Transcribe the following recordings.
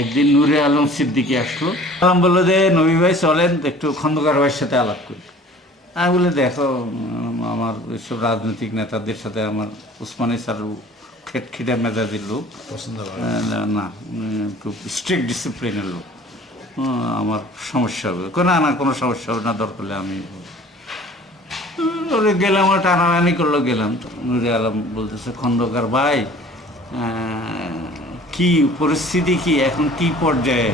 একদিন নূরে আলম সিদ্দিকী আসলো, আলম বললো যে নবী ভাই চলেন একটু খন্দকার ভাইয়ের সাথে আলাপ করি। আমি বলে দেখো আমার এইসব রাজনৈতিক নেতাদের সাথে আমার উসমানী স্যার খিটখিটে মেজাজের লোক পছন্দ করে না, খুব স্ট্রিক্ট ডিসিপ্লিনের লোক, আমার সমস্যা হবে না, না কোনো সমস্যা হবে না, দরকার হলে আমি ওরে গেলাম, ওরা টানাটানি করলো, গেলাম। নুরে আলম বলতেছে খন্দকার ভাই কি পরিস্থিতি, কি এখন কি পর্যায়ে,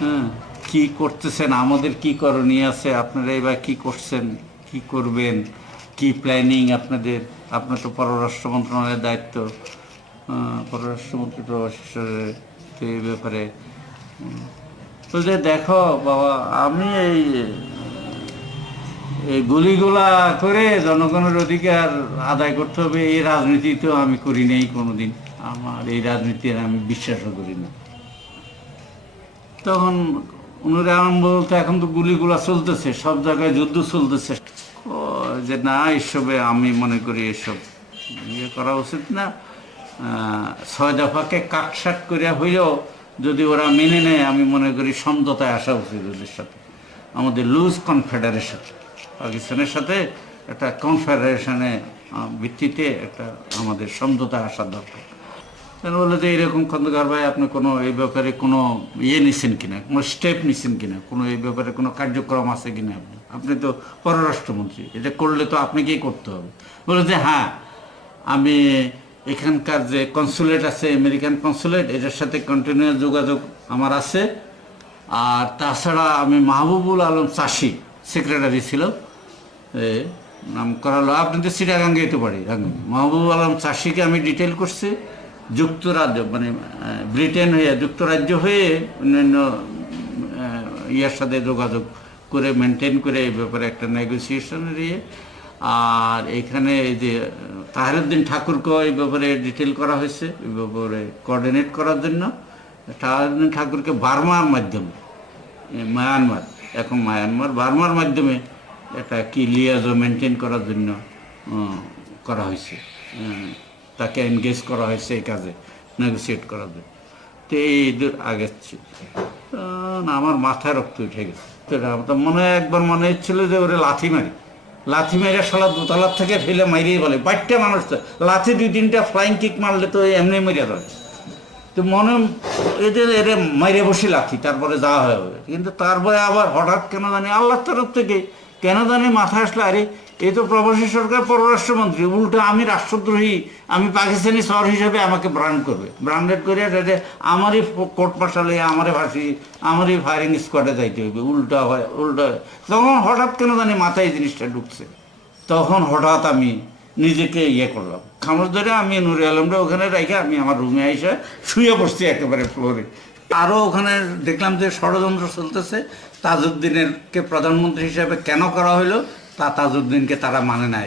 হ্যাঁ কি করতেছেন, আমাদের কি করণীয় আছে, আপনারা এবার কি করছেন, কি করবেন, কি প্ল্যানিং আপনাদের, আপনার তো পররাষ্ট্র মন্ত্রণালয়ের দায়িত্ব, পররাষ্ট্রমন্ত্রী প্রবাসী তো এই ব্যাপারে বলতে দেখো বাবা, আমি এই গুলিগুলা করে জনগণের অধিকার আদায় করতে হবে এই রাজনীতি তো আমি করি নাই কোনোদিন, আমার এই রাজনীতির আমি বিশ্বাসও করি না। তখন উনারা আম বলতে এখন তো গুলিগুলা চলতেছে, সব জায়গায় যুদ্ধ চলতেছে, যে না এসবে আমি মনে করি এসব ইয়ে করা উচিত না, 6 দফাকে কাটসাট করিয়া হইলেও যদি ওরা মেনে নেয় আমি মনে করি সমঝোতায় আসা উচিত ওদের সাথে, আমাদের লুজ কনফেডারেশন পাকিস্তানের সাথে একটা কনফেডারেশনে ভিত্তিতে একটা আমাদের সমঝোতায় আসার দরকার। বললো যে এরকম খন্দকার ভাই আপনি কোনো এই ব্যাপারে কোনো ইয়ে নিচ্ছেন কিনা, কোনো স্টেপ নিচ্ছেন কিনা, কোনো এই ব্যাপারে কোনো কার্যক্রম আছে কিনা, আপনি তো পররাষ্ট্রমন্ত্রী, এটা করলে তো আপনাকেই করতে হবে। বলে যে হ্যাঁ, আমি এখানকার যে কনসুলেট আছে আমেরিকান কনসুলেট, এটার সাথে কন্টিনিউয়াস যোগাযোগ আমার আছে, আর তাছাড়া আমি মাহবুবুল আলম চাষি সেক্রেটারি ছিল, নাম করালো, আপনি তো চিটাগাং যেতে পারি, মাহবুবুল আলম চাষিকে আমি ডিটেল করছি, যুক্তরাজ্য মানে ব্রিটেন হয়ে যুক্তরাজ্য হয়ে অন্যান্য ইয়ার সাথে যোগাযোগ করে মেনটেন করে এই ব্যাপারে একটা নেগোসিয়েশনের ইয়ে। আর এখানে এই যে তাহেরউদ্দিন ঠাকুরকে এই ব্যাপারে ডিটেল করা হয়েছে, এই ব্যাপারে কোঅর্ডিনেট করার জন্য। তাহেরউদ্দিন ঠাকুরকে বার্মার মাধ্যমে, মায়ানমার, এখন মায়ানমার বার্মার মাধ্যমে একটা কি লিয়াজও মেনটেন করার জন্য করা হয়েছে, তাকে এনগেজ করা হয়েছে এই কাজে, নেগোসিয়েট করার জন্য। তো এই দূর আগেছি আমার মাথায় রক্ত উঠে গেছে। তো মনে একবার মনে হচ্ছিল যে ওরে লাথি মেরে শালা দোতলার থেকে ফেলে মারিয়ে বলে, বাচ্চা মানুষ তো লাথি 2-3টা ফ্লাইং কিক মারলে তো এমনি মেরে দেয়। তো মনে এদের এরে মাইরে বসে লাথি, তারপরে যাওয়া হবে। কিন্তু তারপরে আবার হঠাৎ কেন জানি আল্লাহর তরফ থেকে কেন জানি মাথায় আসলে, আরে এই তো প্রবাসী সরকার পররাষ্ট্রমন্ত্রী, উল্টো আমি রাষ্ট্রদ্রোহী, আমি পাকিস্তানি সর হিসেবে আমাকে ব্র্যান্ড করবে, ব্র্যান্ডেড করে আমারই কোর্ট মার্শালে, আমারই ফাঁসি, আমারই ফায়ারিং স্কোয়াডে যাইতে হবে, উল্টা হয়। তখন হঠাৎ কেন জানি মাথায় এই জিনিসটা ঢুকছে, তখন হঠাৎ আমি নিজেকে ইয়ে করলাম, খামোশ ধরে আমি নুরে আলমটা ওখানে রেখে আমি আমার রুমে এসে শুয়ে পড়ছি একেবারে ফ্লোরে। আরও ওখানে দেখলাম যে ষড়যন্ত্র চলতেছে, তাজউদ্দিনেরকে প্রধানমন্ত্রী হিসেবে কেন করা হলো, তা তাজউদ্দিনকে তারা মানে নাই।